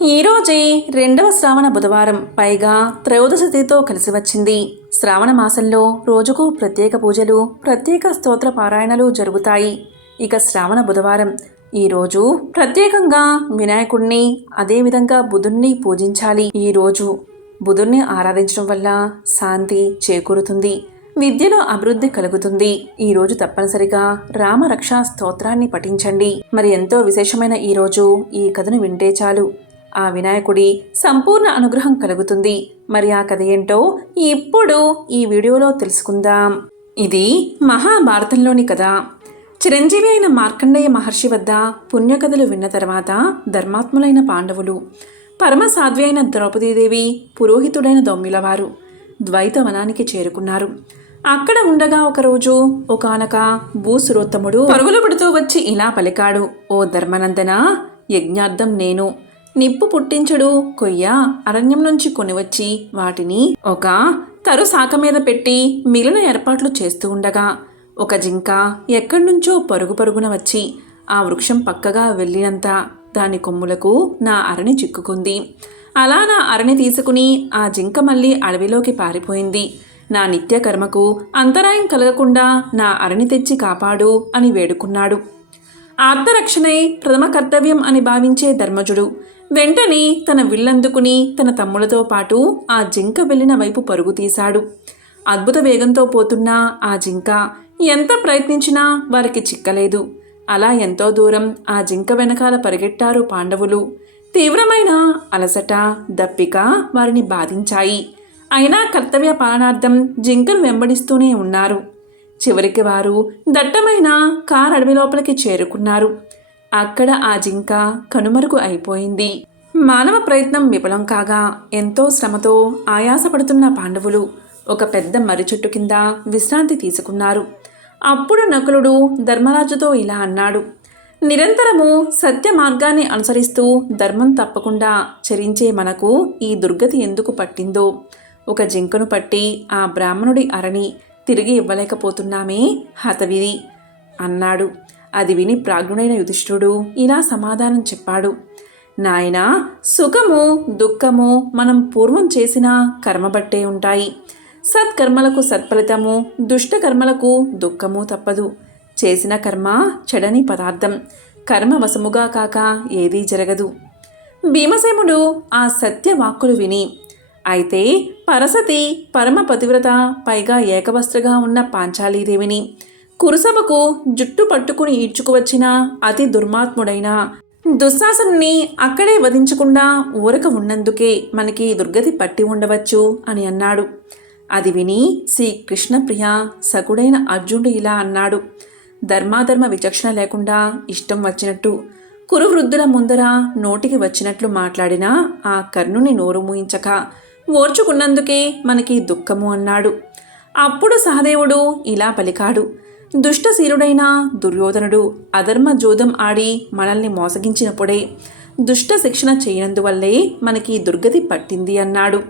ఈరోజే రెండవ శ్రావణ బుధవారం, పైగా త్రయోదశి తిథితో కలిసి వచ్చింది. శ్రావణ మాసంలో రోజుకు ప్రత్యేక పూజలు, ప్రత్యేక స్తోత్ర పారాయణలు జరుగుతాయి. ఇక శ్రావణ బుధవారం ఈరోజు ప్రత్యేకంగా వినాయకుడిని, అదేవిధంగా బుధుణ్ణి పూజించాలి. ఈరోజు బుధుణ్ణి ఆరాధించడం వల్ల శాంతి చేకూరుతుంది, విద్యలో అభివృద్ధి కలుగుతుంది. ఈరోజు తప్పనిసరిగా రామరక్ష స్తోత్రాన్ని పఠించండి. మరి ఎంతో విశేషమైన ఈరోజు ఈ కథను వింటే చాలు, ఆ వినాయకుడి సంపూర్ణ అనుగ్రహం కలుగుతుంది. మరి ఆ కథ ఏంటో ఇప్పుడు ఈ వీడియోలో తెలుసుకుందాం. ఇది మహాభారతంలోని కథ. చిరంజీవి అయిన మార్కండేయ మహర్షి వద్ద పుణ్యకథలు విన్న తర్వాత ధర్మాత్ములైన పాండవులు, పరమ సాధ్వి అయిన ద్రౌపదీదేవి, పురోహితుడైన దొమ్మిలవారు ద్వైతవనానికి చేరుకున్నారు. అక్కడ ఉండగా ఒకరోజు ఒకానొక భూసురోత్తముడు పరుగులు పెడుతూ వచ్చి ఇలా పలికాడు: ఓ ధర్మనందన, యజ్ఞార్థం నేను నిప్పు పుట్టించడు కొయ్య అరణ్యం నుంచి కొనివచ్చి వాటిని ఒక తరు శాఖ మీద పెట్టి మిగిలిన ఏర్పాట్లు చేస్తూ ఉండగా ఒక జింక ఎక్కడి నుంచో పరుగు పరుగున వచ్చి ఆ వృక్షం పక్కగా వెళ్ళినంత దాని కొమ్ములకు నా అరణి చిక్కుకుంది. అలా నా అరణి తీసుకుని ఆ జింక మళ్ళీ అడవిలోకి పారిపోయింది. నా నిత్య కర్మకు అంతరాయం కలగకుండా నా అరణి తెచ్చి కాపాడు అని వేడుకున్నాడు. ఆర్తరక్షణే ప్రథమ కర్తవ్యం అని భావించే ధర్మజుడు వెంటనే తన విల్లందుకుని తన తమ్ములతో పాటు ఆ జింక వెళ్ళిన వైపు పరుగు తీశాడు. అద్భుత వేగంతో పోతున్న ఆ జింక ఎంత ప్రయత్నించినా వారికి చిక్కలేదు. అలా ఎంతో దూరం ఆ జింక వెనకాల పరిగెట్టారు పాండవులు. తీవ్రమైన అలసట, దప్పిక వారిని బాధించాయి. అయినా కర్తవ్య పాలనార్థం జింకను వెంబడిస్తూనే ఉన్నారు. చివరికి వారు దట్టమైన అడవి లోపలికి చేరుకున్నారు. అక్కడ ఆ జింక కనుమరుగు అయిపోయింది. మానవ ప్రయత్నం విఫలం కాగా ఎంతో శ్రమతో ఆయాసపడుతున్న పాండవులు ఒక పెద్ద మర్రి చెట్టు కింద విశ్రాంతి తీసుకున్నారు. అప్పుడు నకులుడు ధర్మరాజుతో ఇలా అన్నాడు: నిరంతరము సత్య మార్గాన్ని అనుసరిస్తూ ధర్మం తప్పకుండా చరించే మనకు ఈ దుర్గతి ఎందుకు పట్టిందో. ఒక జింకను పట్టి ఆ బ్రాహ్మణుడి అరణి తిరిగి ఇవ్వలేకపోతున్నామే, హతవిధి అన్నాడు. అది విని ప్రాజ్ఞుడైన యుధిష్ఠిరుడు ఇలా సమాధానం చెప్పాడు: నాయనా, సుఖము దుఃఖము మనం పూర్వం చేసిన కర్మ బట్టే ఉంటాయి. సత్కర్మలకు సత్ఫలితము, దుష్టకర్మలకు దుఃఖము తప్పదు. చేసిన కర్మ చెడని పదార్థం, కర్మ వశముగా కాక ఏదీ జరగదు. భీమసేనుడు ఆ సత్య వాక్కులు విని, అయితే పరసతి పరమ పతివ్రత, పైగా ఏకవస్త్రగా ఉన్న పాంచాలీదేవిని కురుసభకు జుట్టు పట్టుకుని ఈడ్చుకువచ్చిన అతి దుర్మాత్ముడైన దుశ్శాసనుని అక్కడే వధించకుండా ఊరక ఉన్నందుకే మనకి దుర్గతి పట్టి ఉండవచ్చు అని అన్నాడు. అది విని శ్రీ కృష్ణప్రియ సకుడైన అర్జునుడు ఇలా అన్నాడు: ధర్మాధర్మ విచక్షణ లేకుండా ఇష్టం వచ్చినట్టు కురువృద్ధుల ముందర నోటికి వచ్చినట్లు మాట్లాడిన ఆ కర్ణుని నోరు మూయించక ఓర్చుకున్నందుకే మనకి దుఃఖము అన్నాడు. అప్పుడు సహదేవుడు ఇలా పలికాడు: దుష్టశీరుడైన దుర్యోధనుడు అధర్మ జోదం ఆడి మనల్ని మోసగించినప్పుడే దుష్ట శిక్షణ చేయనందువల్లే మనకి దుర్గతి పట్టింది అన్నాడు.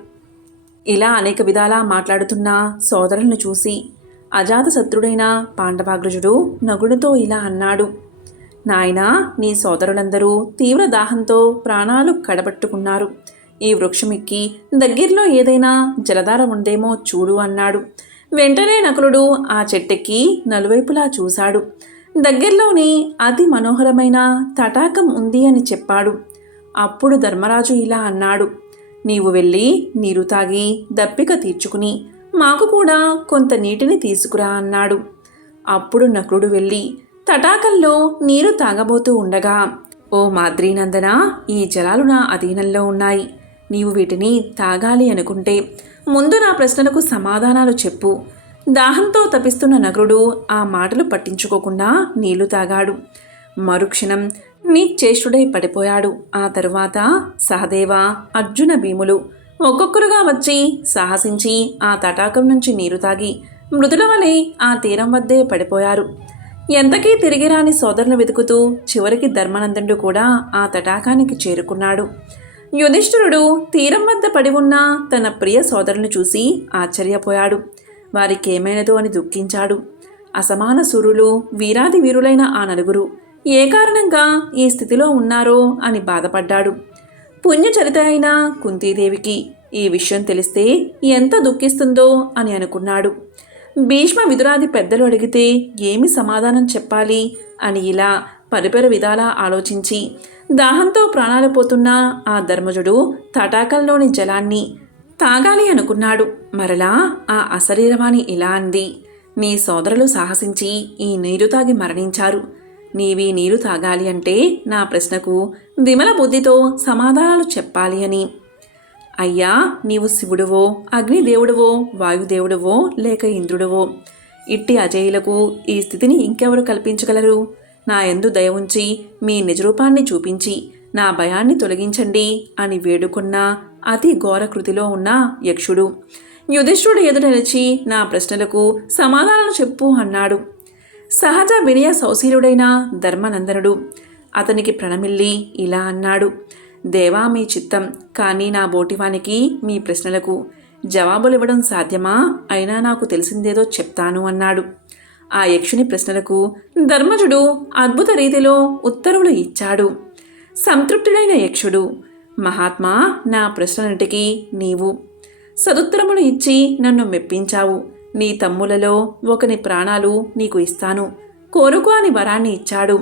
ఇలా అనేక విధాలా మాట్లాడుతున్న సోదరులను చూసి అజాతశత్రుడైన పాండవాగ్రజుడు నగుడుతో ఇలా అన్నాడు: నాయనా, నీ సోదరులందరూ తీవ్ర దాహంతో ప్రాణాలు కడబట్టుకున్నారు. ఈ వృక్షమెక్కి దగ్గరలో ఏదైనా జలధార ఉందేమో చూడు అన్నాడు. వెంటనే నకులుడు ఆ చెట్టెక్కి నలువైపులా చూశాడు. దగ్గరలోనే అతి మనోహరమైన తటాకం ఉంది అని చెప్పాడు. అప్పుడు ధర్మరాజు ఇలా అన్నాడు: నీవు వెళ్ళి నీరు తాగి దప్పిక తీర్చుకుని మాకు కూడా కొంత నీటిని తీసుకురా అన్నాడు. అప్పుడు నకులుడు వెళ్ళి తటాకంలో నీరు తాగబోతూ ఉండగా, ఓ మాద్రీనందన, ఈ జలాలు నా అధీనంలో ఉన్నాయి. నీవు వీటిని తాగాలి అనుకుంటే ముందు నా ప్రశ్నలకు సమాధానాలు చెప్పు. దాహంతో తపిస్తున్న నకులుడు ఆ మాటలు పట్టించుకోకుండా నీళ్లు తాగాడు. మరుక్షణం నిశ్చేష్టుడై పడిపోయాడు. ఆ తరువాత సహదేవ, అర్జున, భీములు ఒక్కొక్కరుగా వచ్చి సాహసించి ఆ తటాకం నుంచి నీరు తాగి మృదుల వలె ఆ తీరం వద్దే పడిపోయారు. ఎంతకీ తిరిగిరాని సోదరులు వెతుకుతూ చివరికి ధర్మానందుడు కూడా ఆ తటాకానికి చేరుకున్నాడు. యుధిష్ఠిరుడు తీరం వద్ద పడి ఉన్న తన ప్రియ సోదరుని చూసి ఆశ్చర్యపోయాడు. వారికేమైనదో అని దుఃఖించాడు. అసమాన సూర్యులు, వీరాది వీరులైన ఆ నలుగురు ఏ కారణంగా ఈ స్థితిలో ఉన్నారో అని బాధపడ్డాడు. పుణ్యచరిత అయిన కుంతీదేవికి ఈ విషయం తెలిస్తే ఎంత దుఃఖిస్తుందో అని అనుకున్నాడు. భీష్మ విదురాది పెద్దలు అడిగితే ఏమి సమాధానం చెప్పాలి అని ఇలా పరిపర విధాలా ఆలోచించి దాహంతో ప్రాణాలు పోతున్న ఆ ధర్మజుడు తటాకంలోని జలాన్ని తాగాలి అనుకున్నాడు. మరలా ఆ అశరీరవాణి ఇలా అంది, నీ సోదరులు సాహసించి ఈ నీరు తాగి మరణించారు. నీవీ నీరు తాగాలి అంటే నా ప్రశ్నకు విమల బుద్ధితో సమాధానాలు చెప్పాలి అని. అయ్యా, నీవు శివుడువో, అగ్నిదేవుడువో, వాయుదేవుడువో, లేక ఇంద్రుడువో? ఇట్టి అజేయులకు ఈ స్థితిని ఇంకెవరు కల్పించగలరు? నా యందు దయ ఉంచి మీ నిజరూపాన్ని చూపించి నా భయాన్ని తొలగించండి అని వేడుకున్న అతి ఘోరకృతిలో ఉన్న యక్షుడు యుధిష్ఠుడు ఎదుట నిలిచి నా ప్రశ్నలకు సమాధానాలు చెప్పు అన్నాడు. సహజ వినయ సౌశీలుడైన ధర్మనందనుడు అతనికి ప్రణమిల్లి ఇలా అన్నాడు, దేవా, మీ చిత్తం, కానీ నా బోటివానికి మీ ప్రశ్నలకు జవాబులివ్వడం సాధ్యమా? అయినా నాకు తెలిసిందేదో చెప్తాను అన్నాడు. ఆ యక్షుని ప్రశ్నలకు ధర్మజుడు అద్భుత రీతిలో ఉత్తర్వులు ఇచ్చాడు. సంతృప్తుడైన యక్షుడు, మహాత్మా, నా ప్రశ్నలన్నిటికీ నీవు సదుత్తరములు ఇచ్చి నన్ను మెప్పించావు. నీ తమ్ములలో ఒకని ప్రాణాలు నీకు ఇస్తాను, కోరుకో అని వరాన్ని ఇచ్చాడు.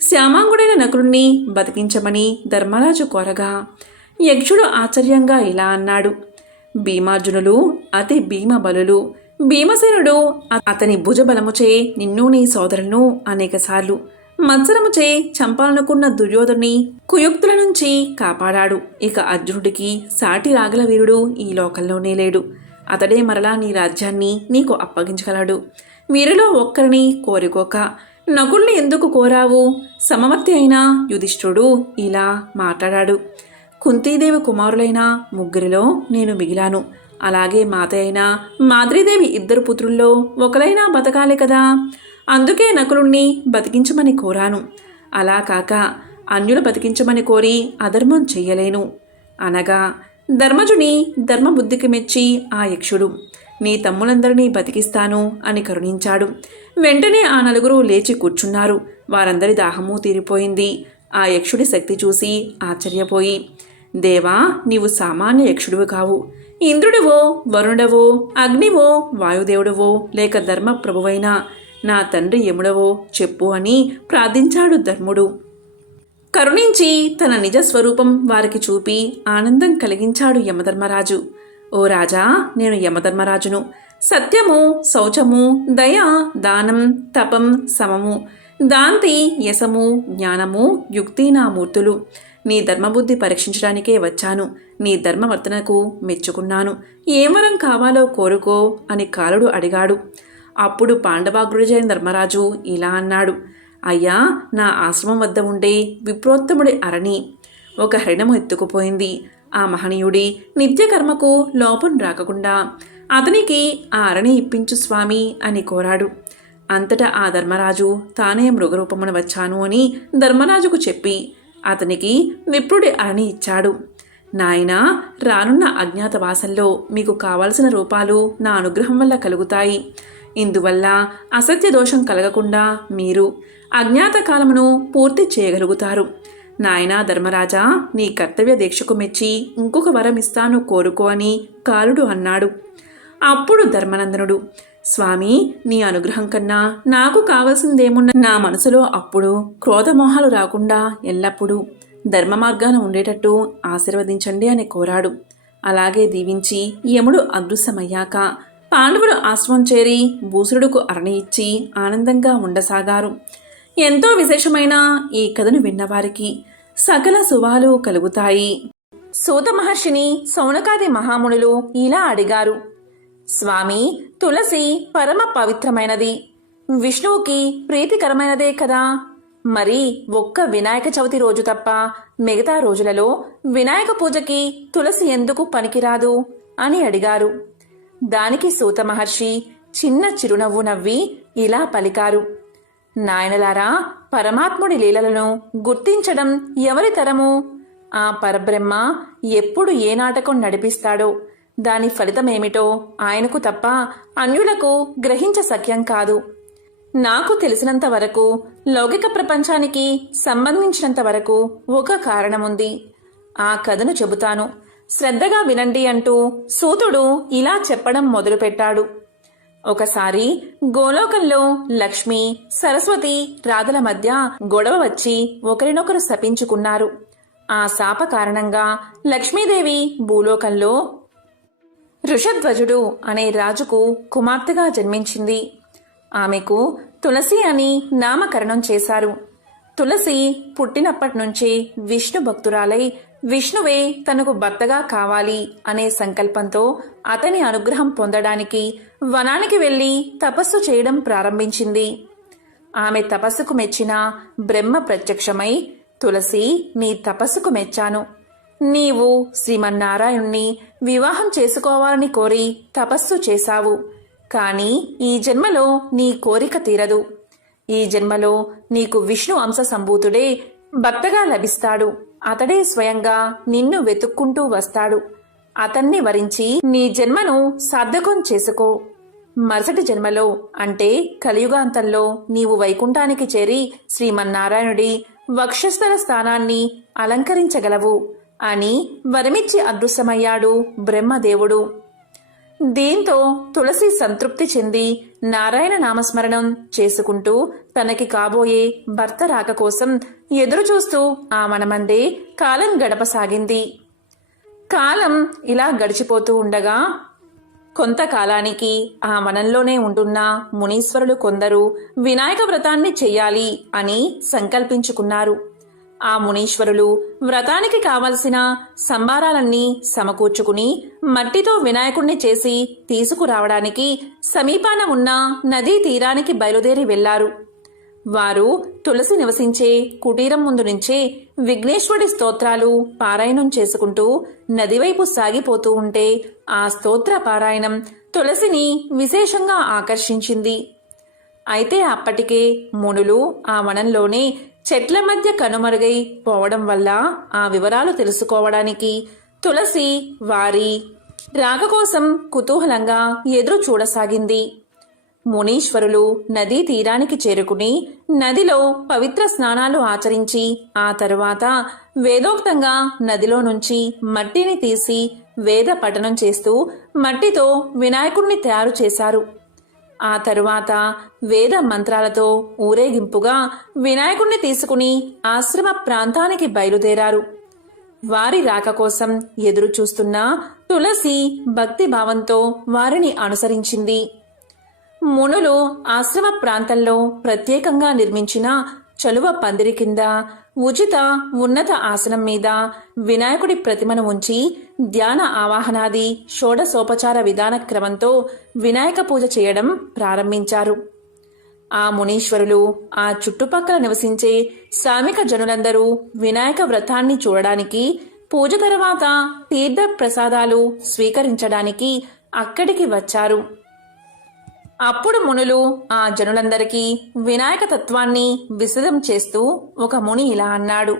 శ్యామాంగుడైన నకులుణ్ణి బతికించమని ధర్మరాజు కోరగా యక్షుడు ఆశ్చర్యంగా ఇలా అన్నాడు, భీమార్జునులు అతి భీమబలులు. భీమసేనుడు అతని భుజబలముచే నిన్ను నీ సోదరులను అనేకసార్లు మత్సరముచే చంపాలనుకున్న దుర్యోధుని కుయుక్తుల నుంచి కాపాడాడు. ఇక అర్జునుడికి సాటి రాగల వీరుడు ఈ లోకంలోనే లేడు. అతడే మరలా నీ రాజ్యాన్ని నీకు అప్పగించగలడు. వీరిలో ఒక్కరిని కోరుకోక నకుల్ని ఎందుకు కోరావు? సమవర్తి అయిన యుధిష్ఠుడు ఇలా మాట్లాడాడు. కుంతీదేవి కుమారులైన ముగ్గురిలో నేను మిగిలాను. అలాగే మాత అయిన మాద్రీదేవి ఇద్దరు పుత్రుల్లో ఒకరైనా బతకాలి కదా. అందుకే నకులుణ్ణి బతికించమని కోరాను. అలా కాక అన్యులు బతికించమని కోరి అధర్మం చెయ్యలేను అనగా ధర్మజుని ధర్మబుద్ధికి మెచ్చి ఆ యక్షుడు, నీ తమ్ములందరినీ బతికిస్తాను అని కరుణించాడు. వెంటనే ఆ నలుగురు లేచి కూర్చున్నారు. వారందరి దాహము తీరిపోయింది. ఆ యక్షుడి శక్తి చూసి ఆశ్చర్యపోయి, దేవా, నీవు సామాన్య యక్షుడివి కావు. ఇంద్రుడివో, వరుణుడవో, అగ్నివో, వాయుదేవుడవో, లేక ధర్మప్రభువైన నా తండ్రి యముడవో చెప్పు అని ప్రార్థించాడు ధర్ముడు. కరుణించి తన నిజస్వరూపం వారికి చూపి ఆనందం కలిగించాడు యమధర్మరాజు. ఓ రాజా, నేను యమధర్మరాజును. సత్యము, శౌచము, దయ, దానం, తపం, సమము, దాంతి, యశము, జ్ఞానము, యుక్తి నా మూర్తులు. నీ ధర్మబుద్ధి పరీక్షించడానికే వచ్చాను. నీ ధర్మవర్తనకు మెచ్చుకున్నాను. ఏం వరం కావాలో కోరుకో అని కాలుడు అడిగాడు. అప్పుడు పాండవాగ్రుడైన ధర్మరాజు ఇలా అన్నాడు, అయ్యా, నా ఆశ్రమం వద్ద ఉండే విప్రోత్తముడి అరణి ఒక హరిణము ఎత్తుకుపోయింది. ఆ మహనీయుడి నిత్యకర్మకు లోపం రాకుండా అతనికి ఆ అరణి ఇప్పించు స్వామి అని కోరాడు. అంతటా ఆ ధర్మరాజు తానే మృగరూపమున వచ్చాను అని ధర్మరాజుకు చెప్పి అతనికి విప్రుడి అరణి ఇచ్చాడు. నాయనా, రానున్న అజ్ఞాతవాసంలో మీకు కావలసిన రూపాలు నా అనుగ్రహం వల్ల కలుగుతాయి. ఇందువల్ల అసత్య దోషం కలగకుండా మీరు అజ్ఞాత కాలమును పూర్తి చేయగలుగుతారు. నాయనా ధర్మరాజా, నీ కర్తవ్య దీక్షకు మెచ్చి ఇంకొక వరం ఇస్తాను, కోరుకో అని కాలుడు అన్నాడు. అప్పుడు ధర్మనందనుడు, స్వామి, నీ అనుగ్రహం కన్నా నాకు కావలసిందేమున్న నా మనసులో అప్పుడు క్రోధమోహాలు రాకుండా ఎల్లప్పుడూ ధర్మ మార్గాన ఉండేటట్టు ఆశీర్వదించండి అని కోరాడు. అలాగే దీవించి యముడు అదృశ్యమయ్యాక పాండవులు ఆశ్రమం చేరి భూసురుడుకు అరణి ఇచ్చి ఆనందంగా ఉండసాగారు. ఎంతో విశేషమైన ఈ కథను విన్నవారికి సకల శుభాలు కలుగుతాయి. సూత మహర్షిని సౌనకాది మహామునులు ఇలా అడిగారు, స్వామి, తులసి పరమ పవిత్రమైనది, విష్ణువుకి ప్రీతికరమైనదే కదా. మరి ఒక్క వినాయక చవితి రోజు తప్ప మిగతా రోజులలో వినాయక పూజకి తులసి ఎందుకు పనికిరాదు అని అడిగారు. దానికి సూత మహర్షి చిన్న చిరునవ్వు నవ్వి ఇలా పలికారు, నాయనలారా, పరమాత్ముడి లీలలను గుర్తించడం ఎవరి తరము? ఆ పరబ్రహ్మ ఎప్పుడు ఏ నాటకం నడిపిస్తాడో దాని ఫలితమేమిటో ఆయనకు తప్ప అన్యులకు గ్రహించ సఖ్యం కాదు. నాకు తెలిసినంత వరకు లౌకిక ప్రపంచానికి సంబంధించినంత వరకు ఒక కారణముంది. ఆ కథను చెబుతాను, శ్రద్ధగా వినండి అంటూ సూతుడు ఇలా చెప్పడం మొదలుపెట్టాడు. ఒకసారి గోలోకంలో లక్ష్మి, సరస్వతి, రాధల మధ్య గొడవ వచ్చి ఒకరినొకరు శపించుకున్నారు. ఆ శాప కారణంగా లక్ష్మీదేవి భూలోకంలో వృషధ్వజుడు అనే రాజుకు కుమార్తెగా జన్మించింది. ఆమెకు తులసి అని నామకరణం చేశారు. తులసి పుట్టినప్పటి నుంచే విష్ణు భక్తురాలై విష్ణువే తనకు భర్తగా కావాలి అనే సంకల్పంతో అతని అనుగ్రహం పొందడానికి వనానికి వెళ్లి తపస్సు చేయడం ప్రారంభించింది. ఆమె తపస్సుకు మెచ్చిన బ్రహ్మ ప్రత్యక్షమై, తులసి, నీ తపస్సుకు మెచ్చాను. నీవు శ్రీమన్నారాయణ్ణి వివాహం చేసుకోవాలని కోరి తపస్సు చేశావు. కాని ఈ జన్మలో నీ కోరిక తీరదు. ఈ జన్మలో నీకు విష్ణు అంశ సంభూతుడే భర్తగా లభిస్తాడు. అతడే స్వయంగా నిన్ను వెతుక్కుంటూ వస్తాడు. అతన్ని వరించి నీ జన్మను సార్థకం చేసుకో. మరుసటి జన్మలో అంటే కలియుగాంతంలో నీవు వైకుంఠానికి చేరి శ్రీమన్నారాయణుడి వక్షస్థల స్థానాన్ని అలంకరించగలవు అని వరమిచ్చి అదృశ్యమయ్యాడు బ్రహ్మదేవుడు. దీంతో తులసి సంతృప్తి చెంది నారాయణ నామస్మరణం చేసుకుంటూ తనకి కాబోయే భర్త రాక కోసం ఎదురుచూస్తూ ఆ మనమందే కాలం గడపసాగింది. కాలం ఇలా గడిచిపోతూ ఉండగా కొంతకాలానికి ఆ వనంలోనే ఉంటున్న మునీశ్వరులు కొందరు వినాయక వ్రతాన్ని చెయ్యాలి అని సంకల్పించుకున్నారు. ఆ మునీశ్వరులు వ్రతానికి కావలసిన సంభారాలన్నీ సమకూర్చుకుని మట్టితో వినాయకుణ్ణి చేసి తీసుకురావడానికి సమీపాన ఉన్న నదీ తీరానికి బయలుదేరి వెళ్లారు. వారు తులసి నివసించే కుటీరం ముందు నుంచే విఘ్నేశ్వరుడి స్తోత్రాలు పారాయణం చేసుకుంటూ నదివైపు సాగిపోతూ ఉంటే ఆ స్తోత్ర పారాయణం తులసిని విశేషంగా ఆకర్షించింది. అయితే అప్పటికే మునులు ఆ వనంలోనే చెట్ల మధ్య కనుమరుగై పోవడం వల్ల ఆ వివరాలు తెలుసుకోవడానికి తులసి వారి రాక కోసం కుతూహలంగా ఎదురు చూడసాగింది. మునీశ్వరులు నదీ తీరానికి చేరుకుని నదిలో పవిత్ర స్నానాలు ఆచరించి ఆ తరువాత వేదోక్తంగా నదిలో నుంచి మట్టిని తీసి వేద పఠనం చేస్తూ మట్టితో వినాయకుణ్ణి తయారు చేశారు. ఆ తరువాత వేద మంత్రాలతో ఊరేగింపుగా వినాయకుణ్ణి తీసుకుని ఆశ్రమ ప్రాంతానికి బయలుదేరారు. వారి రాక కోసం ఎదురు చూస్తున్న తులసి భక్తిభావంతో వారిని అనుసరించింది. మునులు ఆశ్రమ ప్రాంతంలో ప్రత్యేకంగా నిర్మించిన చలువ పందిరి కింద ఉచిత ఉన్నత ఆసనం మీద వినాయకుడి ప్రతిమను ఉంచి ధ్యాన ఆవాహనాది షోడశోపచార విధాన క్రమంతో వినాయక పూజ చేయడం ప్రారంభించారు. ఆ మునీశ్వరులు ఆ చుట్టుపక్కల నివసించే శ్రామిక జనులందరూ వినాయక వ్రతాన్ని చూడడానికి, పూజ తర్వాత తీర్థ ప్రసాదాలు స్వీకరించడానికి అక్కడికి వచ్చారు. అప్పుడు మునులు ఆ జనులందరికీ వినాయక తత్వాన్ని విశదం చేస్తూ ఒక ముని ఇలా అన్నాడు: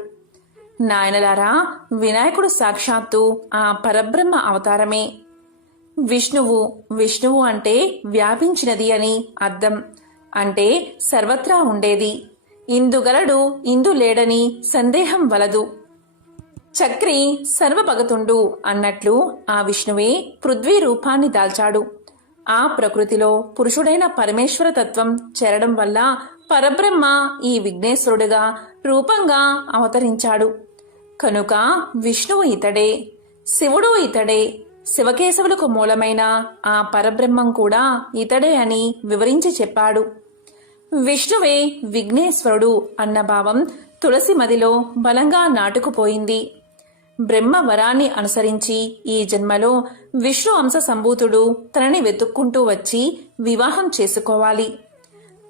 నాయనలారా, వినాయకుడు సాక్షాత్తు ఆ పరబ్రహ్మ అవతారమే. విష్ణువు అంటే వ్యాపించినది అని అర్థం. అంటే సర్వత్రా ఉండేది. ఇందుగలడు ఇందు లేడని సందేహం వలదు. చక్రి సర్వభగతుండు అన్నట్లు ఆ విష్ణువే పృథ్వీ రూపాన్ని దాల్చాడు. ఆ ప్రకృతిలో పురుషుడైన పరమేశ్వర తత్వం చేరడం వల్ల పరబ్రహ్మ ఈ విఘ్నేశ్వరుడుగా రూపంగా అవతరించాడు. కనుక విష్ణువు ఇతడే, శివుడు ఇతడే, శివకేశవులకు మూలమైన ఆ పరబ్రహ్మం కూడా ఇతడే అని వివరించి చెప్పాడు. విష్ణువే విఘ్నేశ్వరుడు అన్న భావం తులసి మదిలో బలంగా నాటుకుపోయింది. బ్రహ్మ వరాన్ని అనుసరించి ఈ జన్మలో విష్ణు అంశ సంభూతుడు తనని వెతుక్కుంటూ వచ్చి వివాహం చేసుకోవాలి.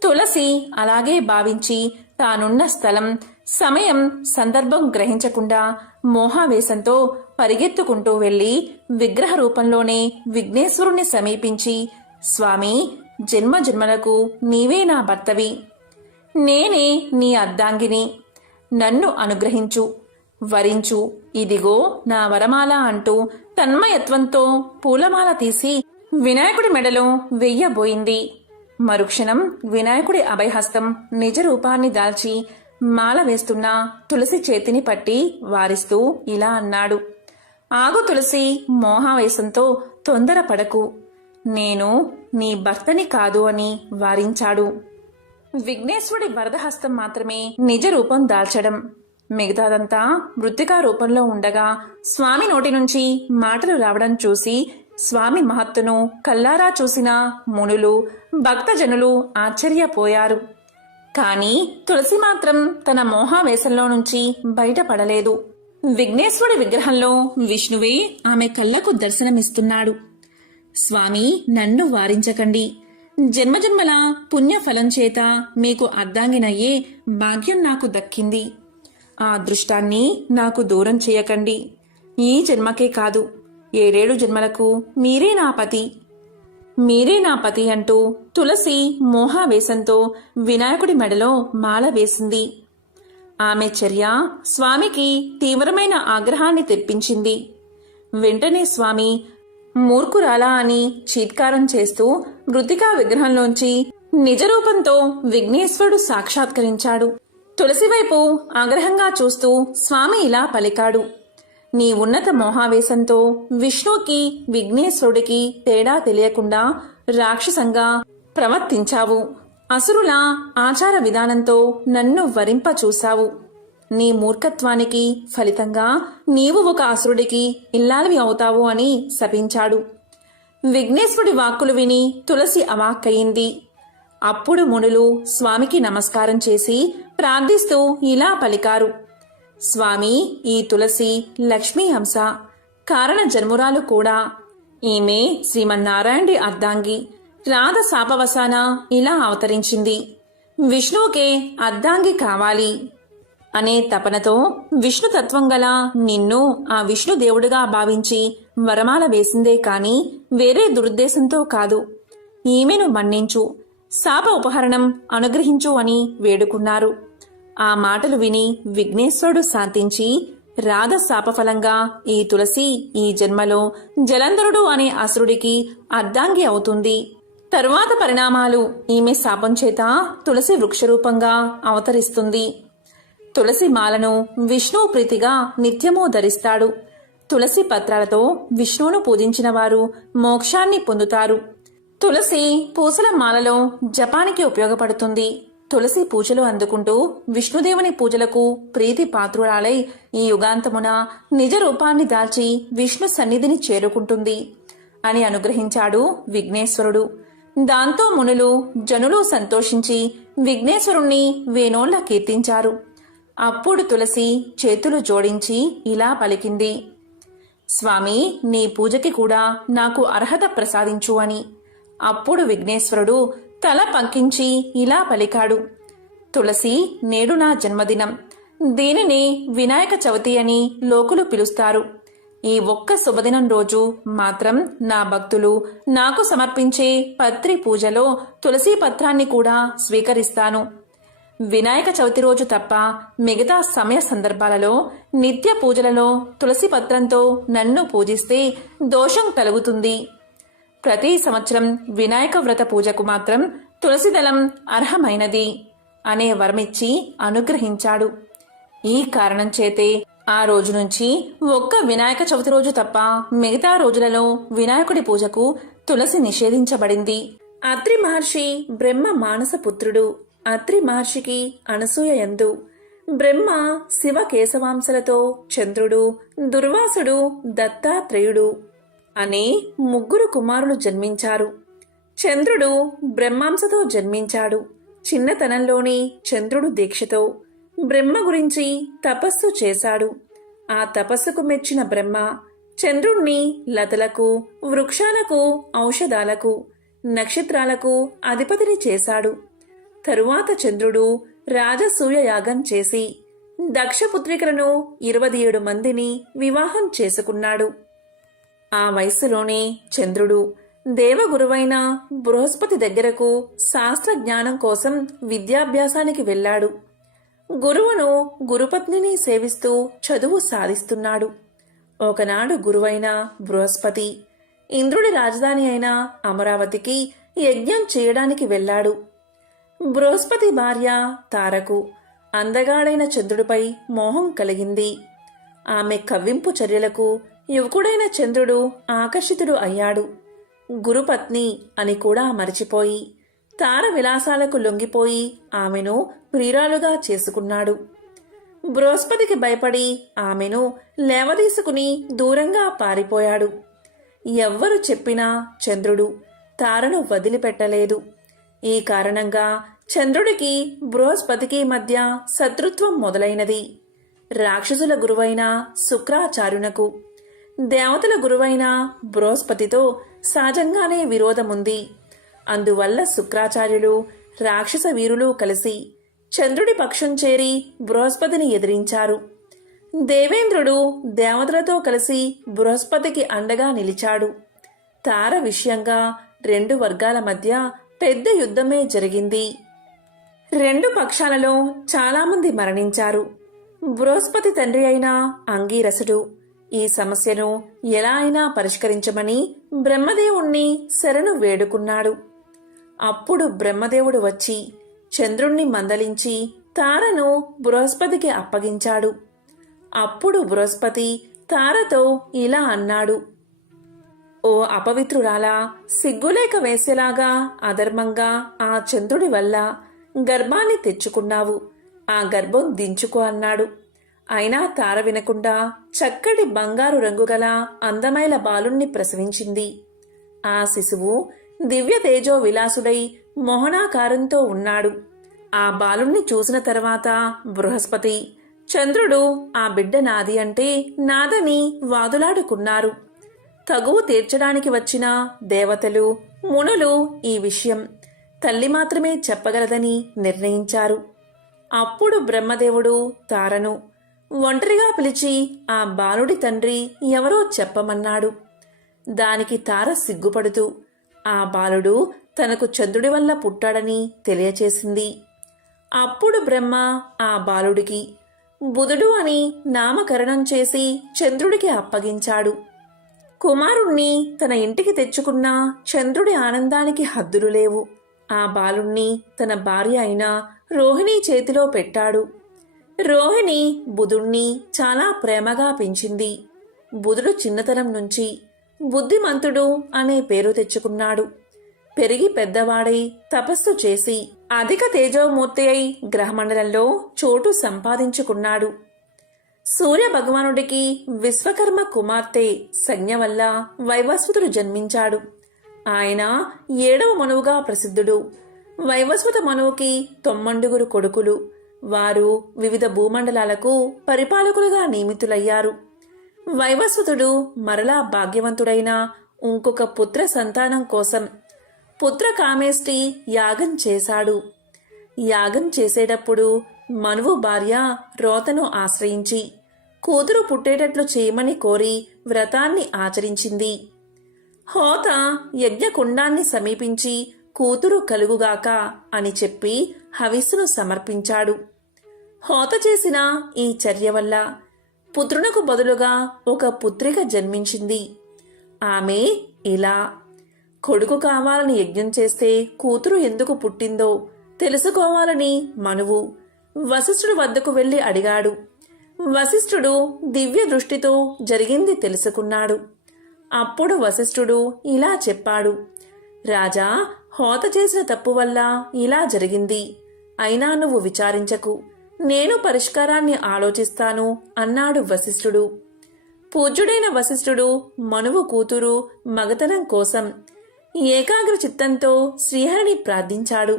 తులసి అలాగే భావించి తానున్న స్థలం, సమయం, సందర్భం గ్రహించకుండా మోహావేశంతో పరిగెత్తుకుంటూ వెళ్లి విగ్రహ రూపంలోనే విఘ్నేశ్వరుణ్ణి సమీపించి, స్వామి, జన్మ జన్మలకు నీవే నా భర్తవి, నేనే నీ అర్ధాంగిని, నన్ను అనుగ్రహించు, వరించు, ఇదిగో నా వరమాల అంటూ తన్మయత్వంతో పూలమాల తీసి వినాయకుడి మెడలో వెయ్యబోయింది. మరుక్షణం వినాయకుడి అభయహస్తం నిజ రూపాన్ని దాల్చి మాల వేస్తున్న తులసి చేతిని పట్టి వారిస్తూ ఇలా అన్నాడు. ఆగు తులసి, మోహావేశంతో తొందరపడకు, నేను నీ భర్తని కాదు అని వారించాడు. విఘ్నేశ్వరుడి వరదహస్తం మాత్రమే నిజ రూపం దాల్చడం, మిగతాదంతా మృత్తికా రూపంలో ఉండగా స్వామి నోటి నుంచి మాటలు రావడం చూసి స్వామి మహత్తును కల్లారా చూసిన మునులు, భక్తజనులు ఆశ్చర్యపోయారు. కాని తులసి మాత్రం తన మోహావేశంలో నుంచి బయటపడలేదు. విఘ్నేశ్వరుడి విగ్రహంలో విష్ణువే ఆమె కళ్ళకు దర్శనమిస్తున్నాడు. స్వామి, నన్ను వారించకండి. జన్మజన్మల పుణ్యఫలం చేత మీకు అర్ధాంగినయ్యే భాగ్యం నాకు దక్కింది. ఆ అదృష్టాన్ని నాకు దూరం చేయకండి. ఈ జన్మకే కాదు, 7 జన్మలకు మీరే నా పతి అంటూ తులసి మోహావేశంతో వినాయకుడి మెడలో మాల వేసింది. ఆమె చర్య స్వామికి తీవ్రమైన ఆగ్రహాన్ని తెప్పించింది. వెంటనే స్వామి మూర్ఖురాలా అని చీత్కారం చేస్తూ మృతికా విగ్రహంలోంచి నిజరూపంతో విఘ్నేశ్వరుడు సాక్షాత్కరించాడు. తులసి వైపు ఆగ్రహంగా చూస్తూ స్వామి ఇలా పలికాడు. నీ ఉన్నత మోహావేశంతో విష్ణువుకి విఘ్నేశ్వరుడికి తేడా తెలియకుండా రాక్షసంగా ప్రవర్తించావు. అసురుల ఆచార విధానంతో నన్ను వరింప చూశావు. నీ మూర్ఖత్వానికి ఫలితంగా నీవు ఒక అసురుడికి ఇల్లాలివి అవుతావు అని శపించాడు. విఘ్నేశ్వరుడి వాక్కులు విని తులసి అవాక్కయింది. అప్పుడు మునులు స్వామికి నమస్కారం చేసి ప్రార్థిస్తూ ఇలా పలికారు. స్వామి, ఈ తులసి లక్ష్మీ హంస, కారణ జన్మురాలు కూడా. ఈమె శ్రీమన్నారాయణుడి అర్ధాంగి. రాధ శాపవశాన ఇలా అవతరించింది. విష్ణువుకే అర్ధాంగి కావాలి అనే తపనతో విష్ణుతత్వం గల నిన్ను ఆ విష్ణుదేవుడిగా భావించి వరమాల వేసిందే కాని వేరే దురుద్దేశంతో కాదు. ఈమెను మన్నించు, శాప ఉపహరణం అనుగ్రహించు అని వేడుకున్నారు. ఆ మాటలు విని విఘ్నేశ్వరుడు శాంతించి రాధ శాపఫలంగా ఈ తులసి ఈ జన్మలో జలంధరుడు అనే అసురుడికి అర్ధాంగి అవుతుంది. తరువాత పరిణామాలు ఈమె శాపం చేత తులసి వృక్షరూపంగా అవతరిస్తుంది. తులసి మాలను విష్ణువు ప్రీతిగా నిత్యమూ ధరిస్తాడు. తులసి పత్రాలతో విష్ణువును పూజించిన వారు మోక్షాన్ని పొందుతారు. తులసి పూసల మాలలో జపానికి ఉపయోగపడుతుంది. తులసి పూజలు అందుకుంటూ విష్ణుదేవుని పూజలకు ప్రీతి పాత్రురాలై ఈ యుగాంతమున నిజ రూపాన్ని దాల్చి విష్ణు సన్నిధిని చేరుకుంటుంది అని అనుగ్రహించాడు విఘ్నేశ్వరుడు. దాంతో మునులు జనులు సంతోషించి విఘ్నేశ్వరుణ్ణి వేనోళ్ల కీర్తించారు. అప్పుడు తులసి చేతులు జోడించి ఇలా పలికింది. స్వామి, నీ పూజకి కూడా నాకు అర్హత ప్రసాదించు అని. అప్పుడు విఘ్నేశ్వరుడు తల పంకించి ఇలా పలికాడు. తులసి, నేడు నా జన్మదినం. దీనిని వినాయక చవితి అని లోకులు పిలుస్తారు. ఈ ఒక్క శుభదినం రోజు మాత్రం నా భక్తులు నాకు సమర్పించే పత్రి పూజలో తులసి పత్రాన్ని కూడా స్వీకరిస్తాను. వినాయక చవితి రోజు తప్ప మిగతా సమయ సందర్భాలలో నిత్య పూజలలో తులసి పత్రంతో నన్ను పూజిస్తే దోషం కలుగుతుంది. ప్రతి సంవత్సరం వినాయక వ్రత పూజకు మాత్రం తులసిదళం అర్హమైనది అనే వరమిచ్చి అనుగ్రహించాడు. ఈ కారణం చేతే ఆ రోజు నుంచి ఒక్క వినాయక చవితి రోజు తప్ప మిగతా రోజులలో వినాయకుడి పూజకు తులసి నిషేధించబడింది. అత్రి మహర్షి బ్రహ్మ మానస పుత్రుడు. అత్రి మహర్షికి అనసూయ యందు బ్రహ్మ శివ కేశవాంశలతో చంద్రుడు, దుర్వాసుడు, దత్తాత్రేయుడు అనే 3 కుమారులు జన్మించారు. చంద్రుడు బ్రహ్మాంశతో జన్మించాడు. చిన్నతనంలోనే చంద్రుడు దీక్షతో బ్రహ్మ గురించి తపస్సు చేశాడు. ఆ తపస్సుకు మెచ్చిన బ్రహ్మ చంద్రుణ్ణి లతలకు, వృక్షాలకు, ఔషధాలకు, నక్షత్రాలకు అధిపతిని చేశాడు. తరువాత చంద్రుడు రాజసూయ యాగం చేసి దక్షపుత్రికలను 27 మందిని వివాహం చేసుకున్నాడు. ఆ వయస్సులోనే చంద్రుడు దేవగురువైన బృహస్పతి దగ్గరకు శాస్త్ర జ్ఞానం కోసం విద్యాభ్యాసానికి వెళ్ళాడు. గురువును గురుపత్నిని సేవిస్తూ చదువు సాధిస్తున్నాడు. ఒకనాడు గురువైన బృహస్పతి ఇంద్రుడి రాజధాని అయిన అమరావతికి యజ్ఞం చేయడానికి వెళ్ళాడు. బృహస్పతి భార్య తారకు అందగాడైన చంద్రుడిపై మోహం కలిగింది. ఆమె కవ్వింపు చర్యలకు యువకుడైన చంద్రుడు ఆకర్షితుడు అయ్యాడు. గురుపత్ని అని కూడా మరచిపోయి తార విలాసాలకు లొంగిపోయి ఆమెను ప్రియురాలుగా చేసుకున్నాడు. బృహస్పతికి భయపడి ఆమెను లేవదీసుకుని దూరంగా పారిపోయాడు. ఎవ్వరు చెప్పినా చంద్రుడు తారను వదిలిపెట్టలేదు. ఈ కారణంగా చంద్రుడికి బృహస్పతికి మధ్య శత్రుత్వం మొదలైనది. రాక్షసుల గురువైన శుక్రాచార్యునకు దేవతల గురువైన బృహస్పతితో సహజంగానే విరోధముంది. అందువల్ల శుక్రాచార్యులు రాక్షస వీరులు కలిసి చంద్రుడి పక్షం చేరి బృహస్పతిని ఎదిరించారు. దేవేంద్రుడు దేవతలతో కలిసి బృహస్పతికి అండగా నిలిచాడు. తార విషయంగా రెండు వర్గాల మధ్య పెద్ద యుద్ధమే జరిగింది. రెండు పక్షాలలో చాలామంది మరణించారు. బృహస్పతి తండ్రి అయిన అంగీరసుడు ఈ సమస్యను ఎలా అయినా పరిష్కరించమని బ్రహ్మదేవుణ్ణి శరణు వేడుకున్నాడు. అప్పుడు బ్రహ్మదేవుడు వచ్చి చంద్రుణ్ణి మందలించి తారను బృహస్పతికి అప్పగించాడు. అప్పుడు బృహస్పతి తారతో ఇలా అన్నాడు: ఓ అపవిత్రురాలా, సిగ్గులేక వేసేలాగా అధర్మంగా ఆ చంద్రుడి వల్ల గర్భాన్ని తెచ్చుకున్నావు. ఆ గర్భం దించుకో అన్నాడు. అయినా తార వినకుండా చక్కటి బంగారు రంగుగల అందమైన బాలుణ్ణి ప్రసవించింది. ఆ శిశువు దివ్య తేజో విలాసుడై మోహనాకారంతో ఉన్నాడు. ఆ బాలుణ్ణి చూసిన తర్వాత బృహస్పతి, చంద్రుడు ఆ బిడ్డ నాది అంటే నాదని వాదులాడుకున్నారు. తగువు తీర్చడానికి వచ్చిన దేవతలు, మునులు ఈ విషయం తల్లి మాత్రమే చెప్పగలదని నిర్ణయించారు. అప్పుడు బ్రహ్మదేవుడు తారను ఒంటరిగా పిలిచి ఆ బాలుడి తండ్రి ఎవరో చెప్పమన్నాడు. దానికి తార సిగ్గుపడుతూ ఆ బాలుడు తనకు చంద్రుడి వల్ల పుట్టాడని తెలియచేసింది. అప్పుడు బ్రహ్మ ఆ బాలుడికి బుధుడు అని నామకరణం చేసి చంద్రుడికి అప్పగించాడు. కుమారుణ్ణి తన ఇంటికి తెచ్చుకున్న చంద్రుడి ఆనందానికి హద్దులు లేవు. ఆ బాలుణ్ణి తన భార్య అయిన రోహిణి చేతిలో పెట్టాడు. రోహిణి బుధుణ్ణి చాలా ప్రేమగా పెంచింది. బుధుడు చిన్నతనం నుంచి బుద్ధిమంతుడు అనే పేరు తెచ్చుకున్నాడు. పెరిగి పెద్దవాడై తపస్సు చేసి అధిక తేజోమూర్తి అయి గ్రహమండలంలో చోటు సంపాదించుకున్నాడు. సూర్య భగవానుడికి విశ్వకర్మ కుమార్తె సంజ్ఞ వల్ల వైవస్వతుడు జన్మించాడు. ఆయన 7వ మనువుగా ప్రసిద్ధుడు. వైవస్వత మనువుకి 9 కొడుకులు. వారు వివిధ భూమండలాలకు పరిపాలకులుగా నియమితులయ్యారు. వైవస్వతుడు మరలా భాగ్యవంతుడైన ఇంకొక పుత్ర సంతానం కోసం పుత్ర కామేష్టి యాగం చేశాడు. యాగం చేసేటప్పుడు మనువు భార్య రోతను ఆశ్రయించి కూతురు పుట్టేటట్లు చేయమని కోరి వ్రతాన్ని ఆచరించింది. హోత యజ్ఞకుండాన్ని సమీపించి కూతురు కలుగుగాక అని చెప్పి హవిస్సును సమర్పించాడు. హోత చేసిన ఈ చర్య వల్ల పుత్రునకు బదులుగా ఒక పుత్రిక జన్మించింది. ఆమె ఇలా: కొడుకు కావాలని యజ్ఞం చేస్తే కూతురు ఎందుకు పుట్టిందో తెలుసుకోవాలని మనువు వశిష్ఠుడు వద్దకు వెళ్లి అడిగాడు. వశిష్ఠుడు దివ్య దృష్టితో జరిగింది తెలుసుకున్నాడు. అప్పుడు వశిష్ఠుడు ఇలా చెప్పాడు: రాజా, హోత చేసిన తప్పు వల్ల ఇలా జరిగింది. అయినా నువ్వు విచారించకు, నేను పరిష్కారాన్ని ఆలోచిస్తాను అన్నాడు వశిష్ఠుడు. పూజ్యుడైన వశిష్ఠుడు మనువు కూతురు మగతనం కోసం ఏకాగ్ర చిత్తంతో శ్రీహరిని ప్రార్థించాడు.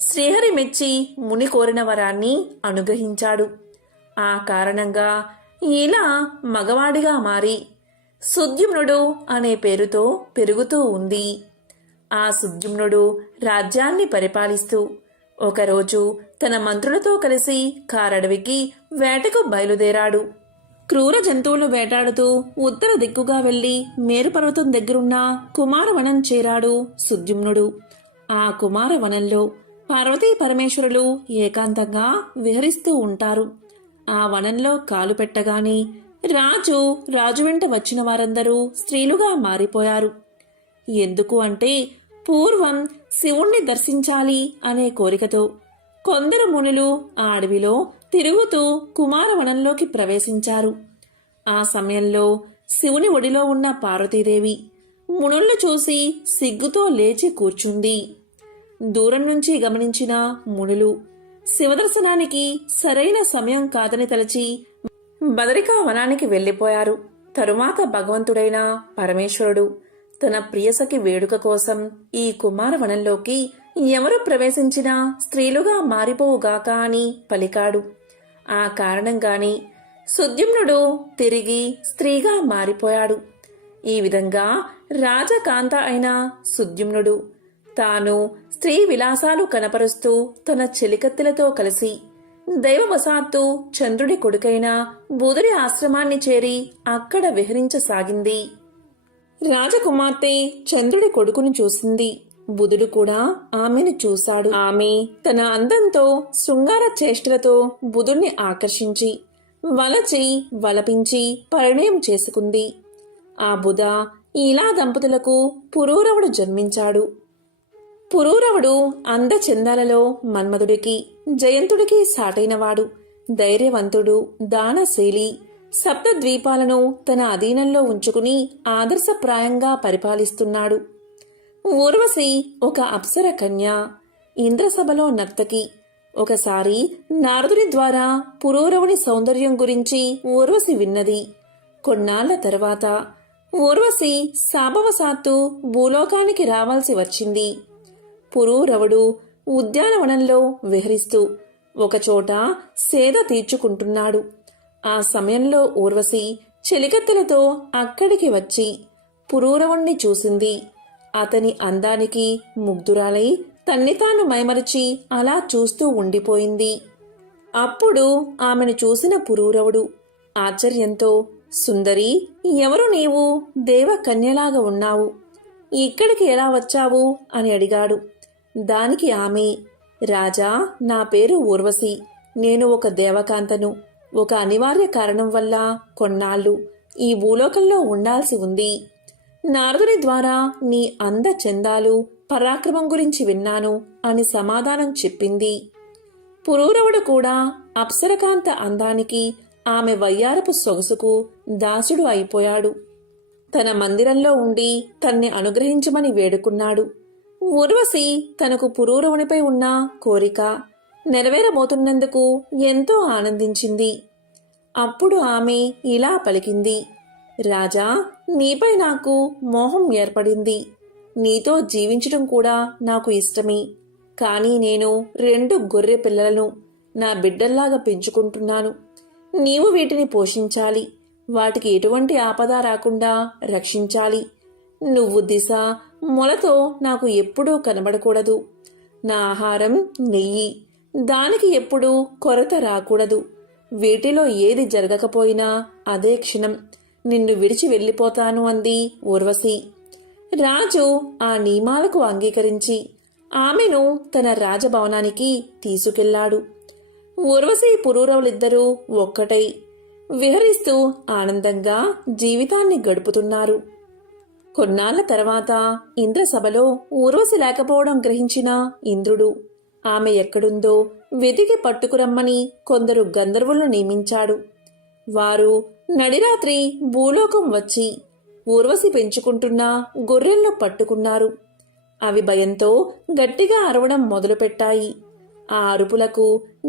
శ్రీహరి మెచ్చి ముని కోరిన వరాన్ని అనుగ్రహించాడు. ఆ కారణంగా ఇలా మగవాడిగా మారి సుద్యుమ్నుడు అనే పేరుతో పెరుగుతూ ఉంది. ఆ సుద్యుమ్నుడు రాజ్యాన్ని పరిపాలిస్తూ ఒకరోజు తన మంత్రులతో కలిసి కారడవికి వేటకు బయలుదేరాడు. క్రూర జంతువులు వేటాడుతూ ఉత్తర దిక్కుగా వెళ్లి మేరుపర్వతం దగ్గరున్న కుమారవనం చేరాడు సుద్యుమ్నుడు. ఆ కుమారవనంలో పార్వతీ పరమేశ్వరులు ఏకాంతంగా విహరిస్తూ ఉంటారు. ఆ వనంలో కాలు పెట్టగానే రాజు వెంట వచ్చిన వారందరూ స్త్రీలుగా మారిపోయారు. ఎందుకు అంటే పూర్వం శివుణ్ణి దర్శించాలి అనే కోరికతో కొందరు మునులు ఆ అడవిలో తిరుగుతూ కుమారవనంలోకి ప్రవేశించారు. ఆ సమయంలో శివుని ఒడిలో ఉన్న పార్వతీదేవి మునులను చూసి సిగ్గుతో లేచి కూర్చుంది. దూరం నుంచి గమనించిన మునులు శివదర్శనానికి సరైన సమయం కాదని తలచి బదరికా వనానికి వెళ్లిపోయారు. తరువాత భగవంతుడైన పరమేశ్వరుడు తన ప్రియసఖి వేడుక కోసం ఈ కుమారవనంలోకి ఎవరు ప్రవేశించినా స్త్రీలుగా మారిపోవుగాక అని పలికాడు. ఆ కారణంగాని సుద్యుమ్నుడు తిరిగి స్త్రీగా మారిపోయాడు. ఈ విధంగా రాజకాంత అయిన సుద్యుమ్నుడు తాను స్త్రీ విలాసాలు కనపరుస్తూ తన చెలికత్తెలతో కలిసి దైవవశాత్తు చంద్రుడి కొడుకైన బుధుడి ఆశ్రమాన్ని చేరి అక్కడ విహరించసాగింది. రాజకుమార్తె చంద్రుడి కొడుకును చూసింది. బుధుడు కూడా ఆమెను చూశాడు. ఆమె తన అందంతో శృంగార చేష్టలతో బుధుణ్ణి ఆకర్షించి వలచి వలపించి పరిణయం చేసుకుంది. ఆ బుధ ఇలా దంపతులకు పురూరవుడు జన్మించాడు. పురూరవుడు అందచందాలలో మన్మధుడికి జయంతుడికి సాటైనవాడు. ధైర్యవంతుడు, దానశీలి, సప్తద్వీపాలను తన అధీనంలో ఉంచుకుని ఆదర్శప్రాయంగా పరిపాలిస్తున్నాడు. ఊర్వశి ఒక అప్సర కన్య, ఇంద్రసభలో నర్తకి. ఒకసారి నారదుని ద్వారా పురూరవుని సౌందర్యం గురించి ఊర్వశి విన్నది. కొన్నాళ్ల తర్వాత ఊర్వశి శాపవశాత్తు భూలోకానికి రావాల్సి వచ్చింది. పురూరవుడు ఉద్యానవనంలో విహరిస్తూ ఒకచోట సేద తీర్చుకుంటున్నాడు. ఆ సమయంలో ఊర్వశి చెలికత్తెలతో అక్కడికి వచ్చి పురూరవుణ్ణి చూసింది. అతని అందానికి ముగ్ధురాలై తన్ని తాను మైమరిచి అలా చూస్తూ ఉండిపోయింది. అప్పుడు ఆమెను చూసిన పురూరవుడు ఆశ్చర్యంతో, సుందరి, ఎవరు నీవు? దేవకన్యలాగా ఉన్నావు. ఇక్కడికి ఎలా వచ్చావు అని అడిగాడు. దానికి ఆమె, రాజా, నా పేరు ఊర్వశి. నేను ఒక దేవకాంతను. ఒక అనివార్య కారణం వల్ల కొన్నాళ్ళు ఈ భూలోకంలో ఉండాల్సి ఉంది. నారదుని ద్వారా నీ అంద చందాలు పరాక్రమం గురించి విన్నాను అని సమాధానం చెప్పింది. పురూరవుడు కూడా అప్సరకాంత అందానికి, ఆమె వయ్యారపు సొగసుకు దాసుడు అయిపోయాడు. తన మందిరంలో ఉండి తన్ని అనుగ్రహించమని వేడుకున్నాడు. ఊర్వశి తనకు పురూరవునిపై ఉన్న కోరిక నెరవేరబోతున్నందుకు ఎంతో ఆనందించింది. అప్పుడు ఆమె ఇలా పలికింది, రాజా, నీపై నాకు మోహం ఏర్పడింది. నీతో జీవించడం కూడా నాకు ఇష్టమే. కానీ నేను 2 గొర్రె పిల్లలను నా బిడ్డల్లాగా పెంచుకుంటున్నాను. నీవు వీటిని పోషించాలి. వాటికి ఎటువంటి ఆపద రాకుండా రక్షించాలి. నువ్వు దిశ మొలతో నాకు ఎప్పుడూ కనబడకూడదు. నా ఆహారం నెయ్యి, దానికి ఎప్పుడూ కొరత రాకూడదు. వీటిలో ఏది జరగకపోయినా అదే క్షణం నిన్ను విడిచి వెళ్ళిపోతాను అంది ఊర్వశి. రాజు ఆ నియమాలకు అంగీకరించి ఆమెను తన రాజభవనానికి తీసుకెళ్లాడు. ఊర్వశి పురూరవులిద్దరూ ఒక్కటై విహరిస్తూ ఆనందంగా జీవితాన్ని గడుపుతున్నారు. కొన్నాళ్ల తర్వాత ఇంద్రసభలో ఊర్వశి లేకపోవడం గ్రహించిన ఇంద్రుడు ఆమె ఎక్కడుందో వెతికి పట్టుకురమ్మని కొందరు గంధర్వులను నియమించాడు. వారు నడిరాత్రి భూలోకం వచ్చి ఊర్వశి పెంచుకుంటున్న గొర్రెలను పట్టుకున్నారు. అవి భయంతో గట్టిగా అరవడం మొదలుపెట్టాయి. ఆ అరుపులకు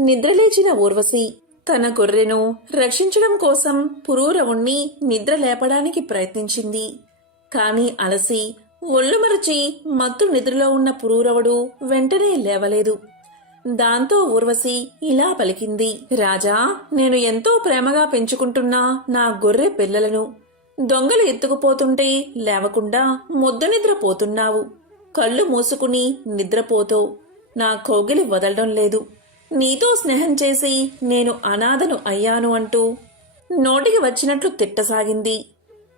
నిద్రలేచిన ఊర్వశి తన గొర్రెను రక్షించడం కోసం పురూరవుణ్ణి నిద్ర లేపడానికి ప్రయత్నించింది. కాని అలసి ఒళ్ళు మరచి మత్తు నిద్రలో ఉన్న పురూరవుడు వెంటనే లేవలేదు. దాంతో ఊర్వశి ఇలా పలికింది, రాజా, నేను ఎంతో ప్రేమగా పెంచుకుంటున్నా నా గొర్రె పిల్లలను దొంగలు ఎత్తుకుపోతుంటే లేవకుండా ముద్దు నిద్రపోతున్నావు. కళ్ళు మూసుకుని నిద్రపోతో నా కౌగిలి వదలడం లేదు. నీతో స్నేహం చేసి నేను అనాథను అయ్యాను అంటూ నోటికి వచ్చినట్లు తిట్టసాగింది.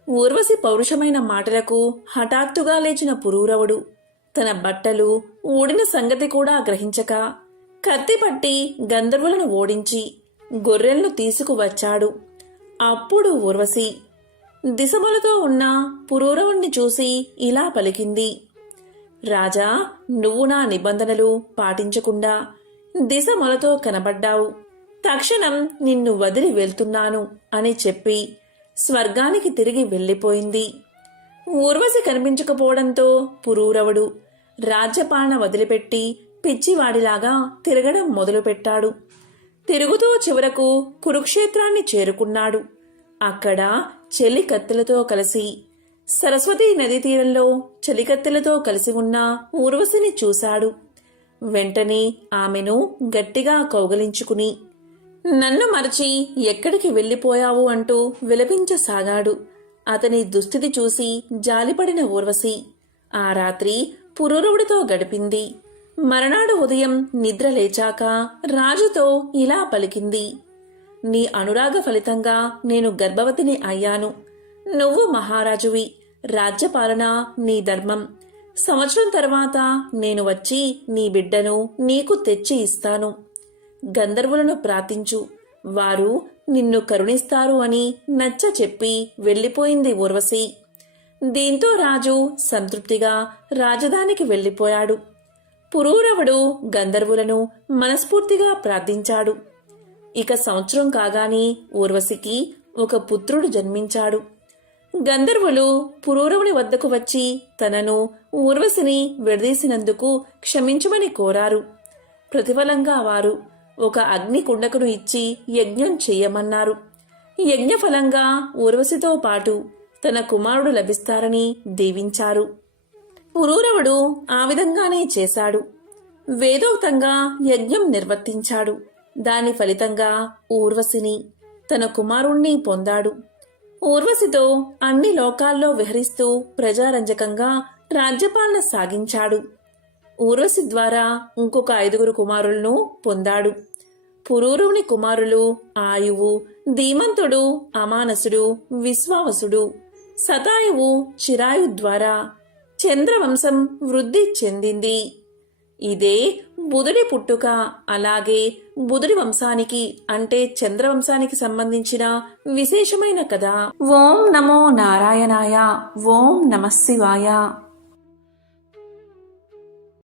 ఊర్వశి పౌరుషమైన మాటలకు హఠాత్తుగా లేచిన పురూరవుడు తన బట్టలు ఊడిన సంగతి కూడా గ్రహించక కత్తిపట్టి గంధర్వులను ఓడించి గొర్రెలను తీసుకువచ్చాడు. అప్పుడు ఊర్వశి దిశమలతో ఉన్న పురూరవుణ్ణి చూసి ఇలా పలికింది, రాజా, నువ్వు నా నిబంధనలు పాటించకుండా దిశమొలతో కనబడ్డావు. తక్షణం నిన్ను వదిలి వెళ్తున్నాను అని చెప్పి స్వర్గానికి తిరిగి వెళ్ళిపోయింది. ఊర్వశి కనిపించకపోవడంతో పురూరవుడు రాజ్యపాలన వదిలిపెట్టి పిచ్చివాడిలాగా తిరగడం మొదలుపెట్టాడు. తిరుగుతూ చివరకు కురుక్షేత్రాన్ని చేరుకున్నాడు. అక్కడ చెలికత్తెలతో కలిసి సరస్వతీ నదీ తీరంలో చెలికత్తెలతో కలిసి ఉన్న ఊర్వశిని చూశాడు. వెంటనే ఆమెను గట్టిగా కౌగలించుకుని, నన్ను మరచి ఎక్కడికి వెళ్ళిపోయావు అంటూ విలపించసాగాడు. అతని దుస్థితి చూసి జాలిపడిన ఊర్వశి ఆ రాత్రి పురూరవుడితో గడిపింది. మరునాడు ఉదయం నిద్ర లేచాక రాజుతో ఇలా పలికింది: నీ అనురాగ ఫలితంగా నేను గర్భవతిని అయ్యాను. నువ్వు మహారాజువి, రాజ్యపాలన నీ ధర్మం. సంవత్సరం తర్వాత నేను వచ్చి నీ బిడ్డను నీకు తెచ్చి ఇస్తాను. గంధర్వులను ప్రార్థించు, వారు నిన్ను కరుణిస్తారు అని నచ్చ చెప్పి వెళ్ళిపోయింది ఊర్వశి. దీంతో రాజు సంతృప్తిగా రాజధానికి వెళ్ళిపోయాడు. పురూరవుడు గంధర్వులను మనస్ఫూర్తిగా ప్రార్థించాడు. ఇక సంవత్సరం కాగానే ఊర్వశికి ఒక పుత్రుడు జన్మించాడు. గంధర్వులు పురూరవుని వద్దకు వచ్చి తనను ఊర్వశిని విడదీసినందుకు క్షమించమని కోరారు. ప్రతిఫలంగా వారు ఒక అగ్ని కుండకును ఇచ్చి యజ్ఞం చెయ్యమన్నారు. యజ్ఞఫలంగా ఊర్వశితో పాటు తన కుమారుడు లభిస్తారని దీవించారు. పురూరవుడు ఆ విధంగానే చేశాడు. వేదోక్తంగా యజ్ఞం నిర్వర్తించాడు. దాని ఫలితంగా ఊర్వశిని తన కుమారుణ్ణి పొందాడు. ఊర్వశితో అన్ని లోకాల్లో విహరిస్తూ ప్రజారంజకంగా రాజ్యపాలన సాగించాడు. ఊర్వశి ద్వారా ఇంకొక 5 కుమారులను పొందాడు. పురూరవుని కుమారులు ఆయువు, ధీమంతుడు, అమానసుడు, విశ్వావసుడు, శతాయువు, చిరాయు ద్వారా చంద్రవంశం వృద్ధి చెందింది. ఇదే బుధుడి పుట్టుక. అలాగే బుధుడి వంశానికి అంటే చంద్రవంశానికి సంబంధించిన విశేషమైన కథ. ఓం నమో నారాయణాయ. ఓం నమః శివాయ.